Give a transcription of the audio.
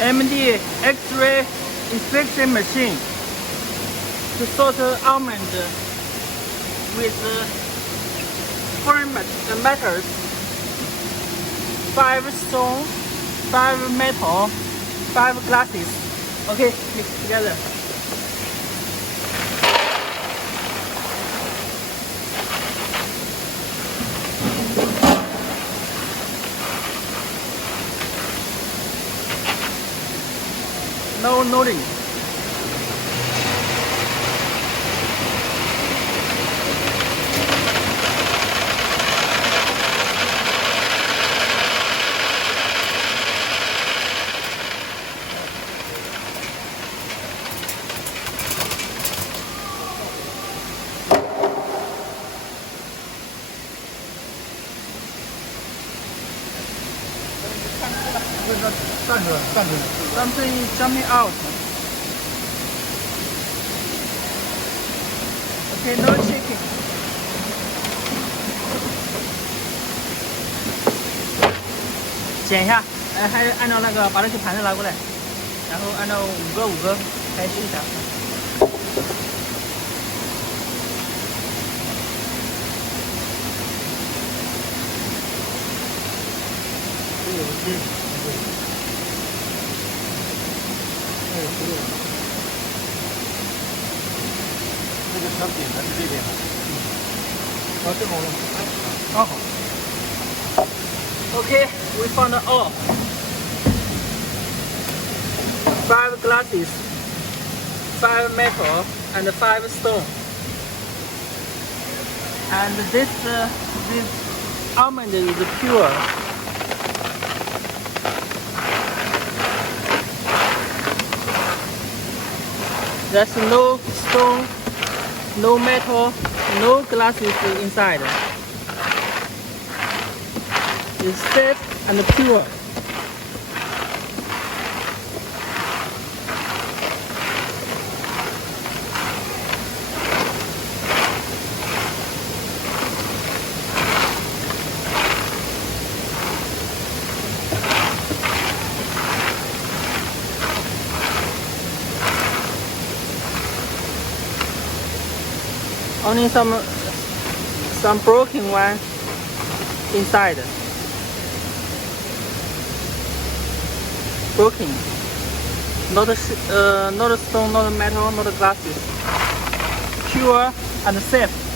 AMD X-ray inspection machine to sort almond with foreign metals, 5 stone, 5 metal, 5 glasses. Okay, mix together. No nodding. Something is jumping out. Okay, no shaking.剪一下，还是按照那个把那些盘子拿过来，然后按照5个5个开试一下。这个小点还是这边的？好，这好了。好。Okay, we found all 5 glasses, 5 metal, and 5 stone. And this almond is pure. There's no stone, no metal, no glasses inside. It's safe and pure. Only some broken one inside. Broken. Not stone, not metal, not glasses. Pure and safe.